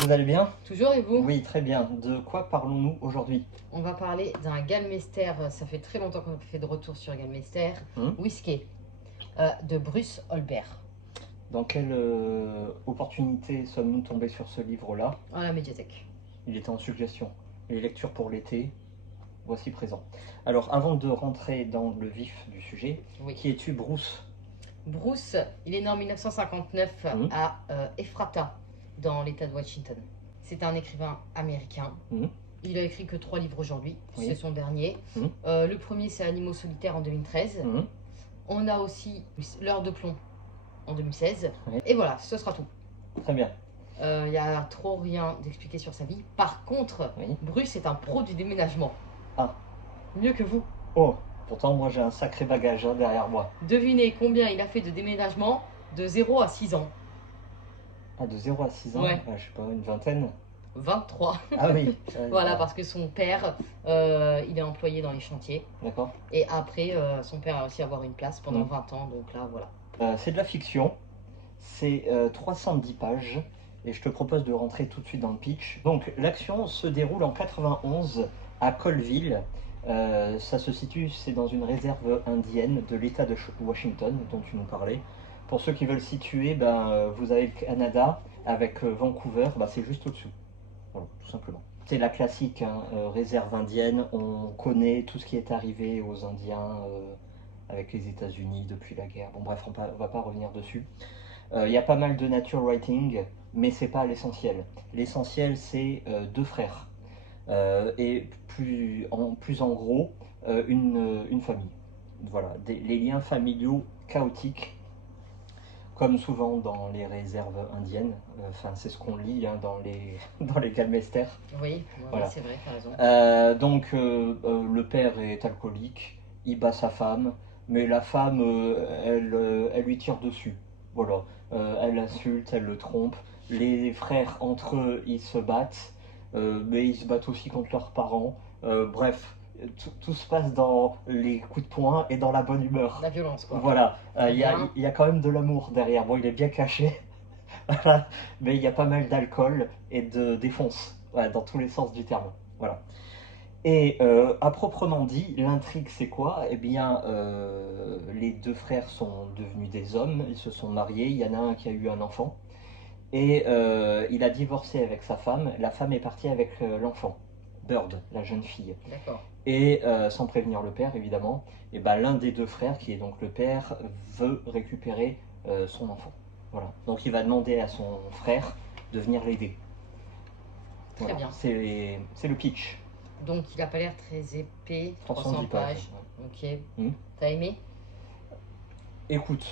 Vous allez bien? Toujours et vous? Oui, très bien. De quoi parlons-nous aujourd'hui? On va parler d'un Gallmeister, ça fait très longtemps qu'on a fait de retour sur Gallmeister, Hmm. Whisky, de Bruce Holbert. Dans quelle opportunité sommes-nous tombés sur ce livre-là? À la médiathèque. Il était en suggestion. Les lectures pour l'été, voici présent. Alors, avant de rentrer dans le vif du sujet, Oui. qui es-tu, Bruce? Bruce, il est né en 1959 Hmm. à Ephrata, dans l'état de Washington. C'est un écrivain américain. Hmm. Il a écrit que 3 livres aujourd'hui, Oui. c'est son dernier. Hmm. Le premier, c'est Animaux solitaires en 2013. Hmm. On a aussi L'heure de plomb en 2016. Oui. Et voilà, ce sera tout. Très bien. Il n'y a trop rien d'expliqué sur sa vie. Par contre, Oui. Bruce est un pro du déménagement. Ah. Mieux que vous. Oh, pourtant, moi j'ai un sacré bagage derrière moi. Devinez combien il a fait de déménagement de 0 à 6 ans. Ah, de 0 à 6 ans? Ouais. Je sais pas, une vingtaine? 23. Ah oui. Voilà, parce que son père, il est employé dans les chantiers. D'accord. Et après, son père a réussi à avoir une place pendant 20 ans. Donc là, voilà. C'est de la fiction. C'est 310 pages et je te propose de rentrer tout de suite dans le pitch. Donc l'action se déroule en 91 à Colville. Ça se situe, c'est dans une réserve indienne de l'État de Washington dont tu nous parlais. Pour ceux qui veulent situer, vous avez le Canada avec Vancouver, c'est juste au-dessous. Voilà, tout simplement. C'est la classique hein, réserve indienne. On connaît tout ce qui est arrivé aux Indiens avec les États-Unis depuis la guerre. Bon bref, on va pas revenir dessus. Il y a pas mal de nature writing, mais c'est pas l'essentiel. L'essentiel, c'est deux frères. Et plus en gros, une famille. Voilà, les liens familiaux chaotiques, comme souvent dans les réserves indiennes. Enfin, c'est ce qu'on lit hein, dans dans les Gallmeister. Oui, Voilà. c'est vrai, t'as raison. Donc, le père est alcoolique, il bat sa femme, mais la femme, elle lui tire dessus. Voilà. Elle l'insulte, elle le trompe. Les frères, entre eux, ils se battent, mais ils se battent aussi contre leurs parents. Bref, tout se passe dans les coups de poing et dans la bonne humeur. La violence, quoi. Voilà, Très il y a, bien. y a quand même de l'amour derrière. Bon, il est bien caché, voilà. Mais il y a pas mal d'alcool et de défonce, voilà, dans tous les sens du terme. Voilà. Et à proprement dit, l'intrigue c'est quoi? Eh bien, les deux frères sont devenus des hommes, ils se sont mariés, il y en a un qui a eu un enfant, et il a divorcé avec sa femme, la femme est partie avec l'enfant, Bird, la jeune fille. D'accord. Et sans prévenir le père évidemment, et ben, l'un des deux frères, qui est donc le père, veut récupérer son enfant. Voilà. Donc il va demander à son frère de venir l'aider. Très bien. C'est le pitch. Donc il a pas l'air très épais, 310 pages. Ok. Hmm. T'as aimé? Écoute,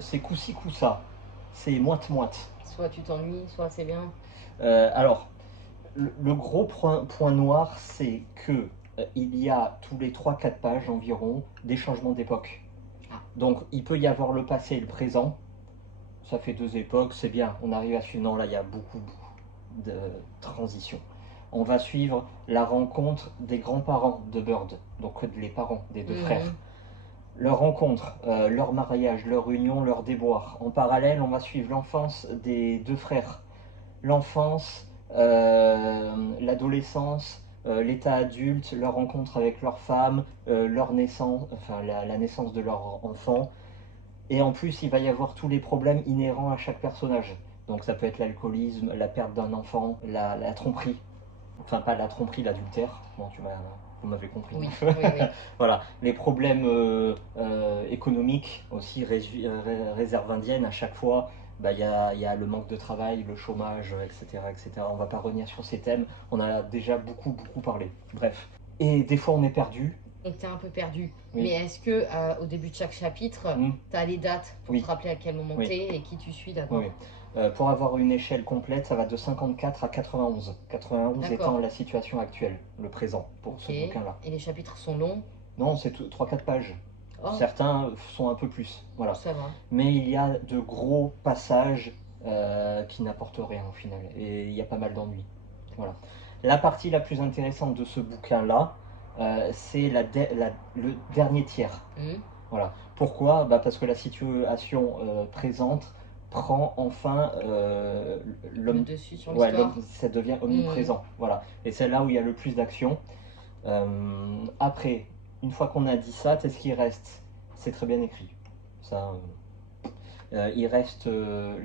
c'est coup-ci, coup-ça. C'est moite-moite. Soit tu t'ennuies, soit c'est bien. Alors, le gros point noir, c'est que il y a tous les 3-4 pages environ des changements d'époque. Ah. Donc, il peut y avoir le passé et le présent. Ça fait deux époques, c'est bien. On arrive à suivre. Non, là, il y a beaucoup de transitions. On va suivre la rencontre des grands-parents de Bird, donc les parents des deux frères. Leur rencontre, leur mariage, leur union, leur déboire. En parallèle, on va suivre l'enfance des deux frères. L'enfance, l'adolescence, l'état adulte, leur rencontre avec leur femme, leur naissance, enfin la naissance de leur enfant. Et en plus, il va y avoir tous les problèmes inhérents à chaque personnage. Donc ça peut être l'alcoolisme, la perte d'un enfant, la tromperie. Enfin, pas la tromperie, l'adultère. Bon, vous m'avez compris. Oui, oui, oui. Voilà, les problèmes économiques aussi, réserve indienne, à chaque fois, il y a le manque de travail, le chômage, etc., etc. On va pas revenir sur ces thèmes, on a déjà beaucoup parlé. Bref. Et des fois, on est perdu. Donc t'es un peu perdu. Oui. Mais est-ce que au début de chaque chapitre, t'as les dates pour te rappeler à quel moment t'es et qui tu suis d'abord? Oui. Pour avoir une échelle complète, ça va de 54 à 91. 91 étant la situation actuelle, le présent, pour ce bouquin-là. Et les chapitres sont longs? Non, c'est 3-4 pages. Oh. Certains sont un peu plus. Voilà. Ça va. Mais il y a de gros passages qui n'apportent rien au final. Et il y a pas mal d'ennuis. Voilà. La partie la plus intéressante de ce bouquin-là, c'est le dernier tiers. Voilà. Pourquoi? Parce que la situation présente prend enfin le dessus sur ouais, l'histoire. ça devient omniprésent. Voilà. Et c'est là où il y a le plus d'action. Après, une fois qu'on a dit ça, qu'est-ce qui reste? C'est très bien écrit. Ça, il reste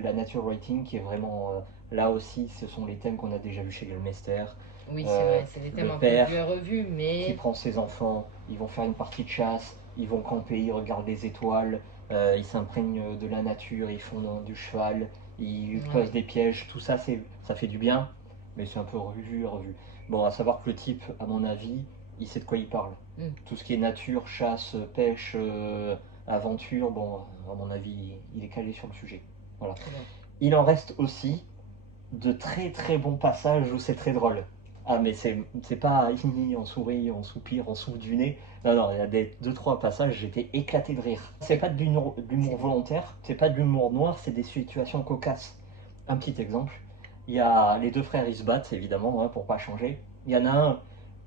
la nature writing qui est vraiment là aussi. Ce sont les thèmes qu'on a déjà vus chez Gulmester. Oui, c'est vrai, c'est des thèmes un peu vus et revus, mais qui prend ses enfants, ils vont faire une partie de chasse, ils vont camper, ils regardent les étoiles, ils s'imprègnent de la nature, ils font du cheval, ils posent des pièges, tout ça, ça fait du bien, mais c'est un peu revu et revu. Bon, à savoir que le type, à mon avis, il sait de quoi il parle. Tout ce qui est nature, chasse, pêche, aventure, bon, à mon avis, il est calé sur le sujet. Voilà. Il en reste aussi de très très bons passages où c'est très drôle. Ah, mais c'est pas on sourit, on soupire, on souffle du nez. Non, non, il y a des 2-3 passages, j'étais éclaté de rire. C'est pas de l'humour volontaire, c'est pas de l'humour noir, c'est des situations cocasses. Un petit exemple, il y a les deux frères, ils se battent évidemment, hein, pour pas changer. Il y en a un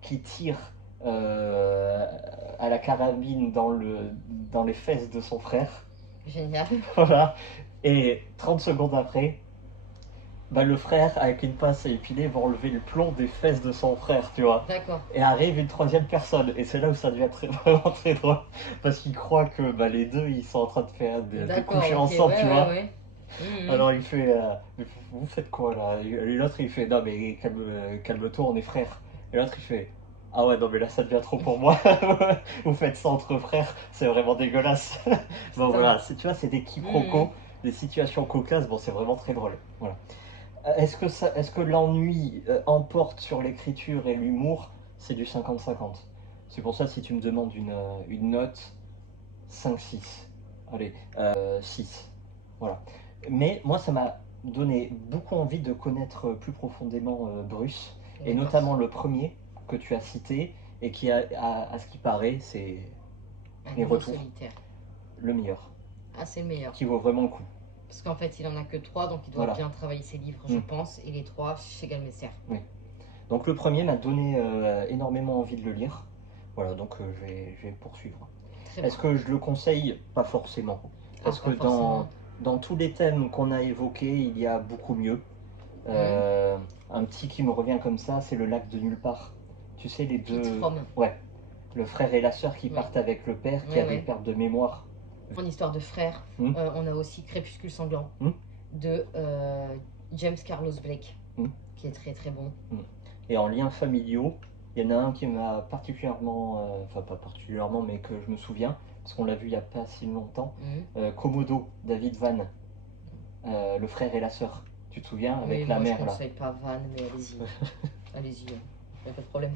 qui tire à la carabine dans les fesses de son frère. Génial. Voilà. Et 30 secondes après, bah, le frère, avec une pince à épiler, va enlever le plomb des fesses de son frère, tu vois. D'accord. Et arrive une troisième personne. Et c'est là où ça devient vraiment très drôle. Parce qu'il croit que bah, les deux, ils sont en train de faire de coucher ensemble, tu vois. Alors il fait, vous faites quoi là? Et l'autre il fait, non mais calme-toi, on est frères. Et l'autre il fait, ah ouais, non mais là ça devient trop pour moi. Vous faites ça entre frères, c'est vraiment dégueulasse. Bon voilà, tu vois, c'est des quiproquos, des situations cocasses, bon c'est vraiment très drôle. Voilà. Est-ce que l'ennui emporte sur l'écriture et l'humour? C'est du 50-50. C'est pour ça, si tu me demandes une note, 5-6. Allez, 6. Voilà. Mais moi, ça m'a donné beaucoup envie de connaître plus profondément Bruce, et notamment le premier que tu as cité, et qui, à ce qui paraît, c'est les retours. Solitaire. Le meilleur. Ah, c'est le meilleur. Qui vaut vraiment le coup. Parce qu'en fait, il en a que 3, donc il doit bien travailler ses livres, je pense, et les 3 chez Galmester. Oui. Donc le premier m'a donné énormément envie de le lire. Voilà, donc je vais poursuivre. Est-ce que je le conseille? Pas forcément. Parce que dans tous les thèmes qu'on a évoqués, il y a beaucoup mieux. Un petit qui me revient comme ça, c'est le lac de nulle part. Tu sais, les deux... Ouais. Le frère et la sœur qui partent avec le père, qui a des pertes de mémoire. En histoire de frères, on a aussi Crépuscule sanglant de James Carlos Blake, qui est très très bon. Et en liens familiaux, il y en a un qui m'a particulièrement, enfin pas particulièrement, mais que je me souviens, parce qu'on l'a vu il n'y a pas si longtemps, Komodo, David Van, le frère et la sœur. Tu te souviens, avec la mère là. Je ne conseille pas Van, mais allez-y. Allez-y, il n'y a pas de problème.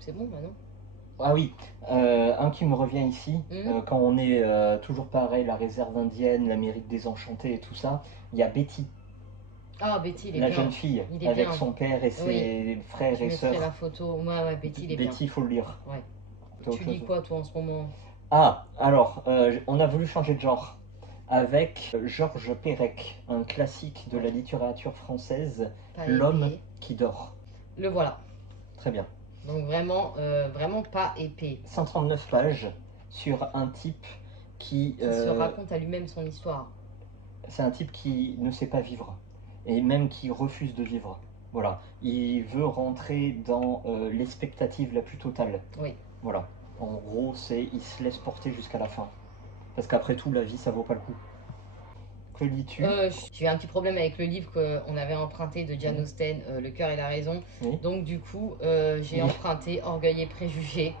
C'est bon maintenant. Ah oui, un qui me revient ici, quand on est toujours pareil, la réserve indienne, l'Amérique désenchantée et tout ça, il y a Betty. Ah, Betty, il est la bien. Jeune fille, avec son père et ses frères et sœurs. La photo. Ouais, Betty, il est bien. Betty, il faut le lire. Ouais. Tu lis quoi, toi, en ce moment? Ah, alors, on a voulu changer de genre avec Georges Perec, un classique de la littérature française, L'homme qui dort. Le voilà. Très bien. Donc vraiment, vraiment pas épais. 139 pages sur un type qui se raconte à lui-même son histoire. C'est un type qui ne sait pas vivre, et même qui refuse de vivre. Voilà, il veut rentrer dans l'expectative la plus totale. Oui. Voilà, en gros, il se laisse porter jusqu'à la fin. Parce qu'après tout, la vie, ça vaut pas le coup. Que lis-tu? J'ai eu un petit problème avec le livre qu'on avait emprunté de Jane Austen, Le cœur et la raison. Oui. Donc du coup, j'ai emprunté Orgueil et préjugés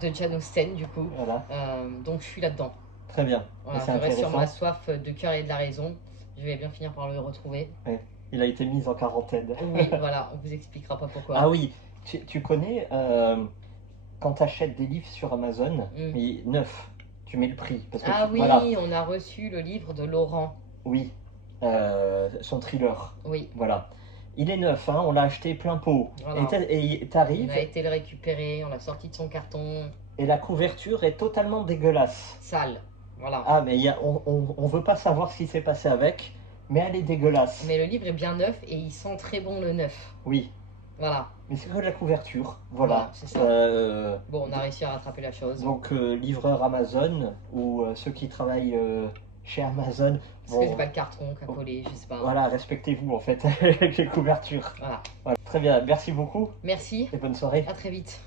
de Jane Austen, du coup. Voilà. Donc je suis là-dedans. Très bien. Voilà, je reste sur ma soif de cœur et de la raison. Je vais bien finir par le retrouver. Ouais. Il a été mis en quarantaine. Oui, voilà, on vous expliquera pas pourquoi. Ah oui, tu connais, quand tu achètes des livres sur Amazon, mais neufs, tu mets le prix. Parce que oui, voilà. On a reçu le livre de Laurent. Oui, son thriller. Oui. Voilà. Il est neuf, hein, on l'a acheté plein pot. Voilà. Et t'arrives. On a été le récupérer, on l'a sorti de son carton. Et la couverture est totalement dégueulasse. Sale. Voilà. Ah, mais on veut pas savoir ce qui s'est passé avec, mais elle est dégueulasse. Mais le livre est bien neuf et il sent très bon le neuf. Oui. Voilà. Mais c'est que de la couverture. Voilà. C'est ça. Bon, on a réussi à rattraper la chose. Donc, livreur Amazon ou ceux qui travaillent chez Amazon. Parce que j'ai pas de carton qu'à coller, je sais pas. Voilà, respectez-vous en fait avec les couvertures. Voilà. Très bien, merci beaucoup. Merci. Et bonne soirée. À très vite.